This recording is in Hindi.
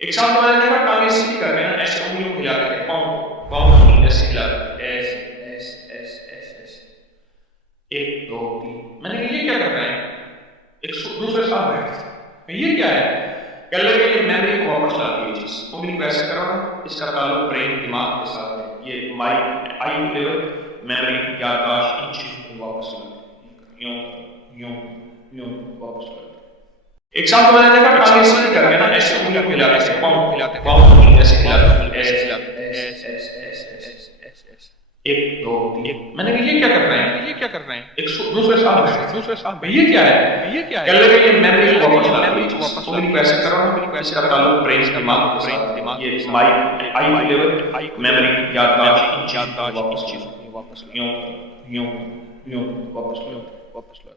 एक साथ तो मैंने देखा टांगे सीधी कर रहे हैं ना, ऐसे उंगलियों को हिला करके पाँव पाँव ऐसे हिला करके ऐसे ऐसे ऐसे ऐसे ऐसे 1 2 3। मैंने कहा ये क्या कर रहे हैं? एक दूसरे साथ बैठे ये क्या है? कह लगे ये मेमोरी को वापस लाती है चीज। उंगली को ऐसे करो ना, इसका ताल्लुक ब्रेन दिमाग के साथ है। ये आई लेवल मेमोरी याददाश्त इन चीजों को वापस लाती है। यूं यूं यूं वापस लाती है। एक साथ मैंने देखा टांगे सीधी करके ना, ऐसे उंगलियों को हिलाते हैं, पाँव ऐसे हिलाते हैं, ऐसे ऐसे ऐसे 1 2 3। मैंने कहा ये क्या कर रहे हैं? ये क्या कर रहे हैं? एक दूसरे साथ ये क्या है? ये क्या है? कह लगे ये मेमोरी को वापस लाती है। उंगली को ऐसे करो ना, इसका ताल्लुक ब्रेन दिमाग के साथ है। ये आई लेवल मेमोरी याददाश्त इन चीजों को वापस यूं यूं यूं वापस ला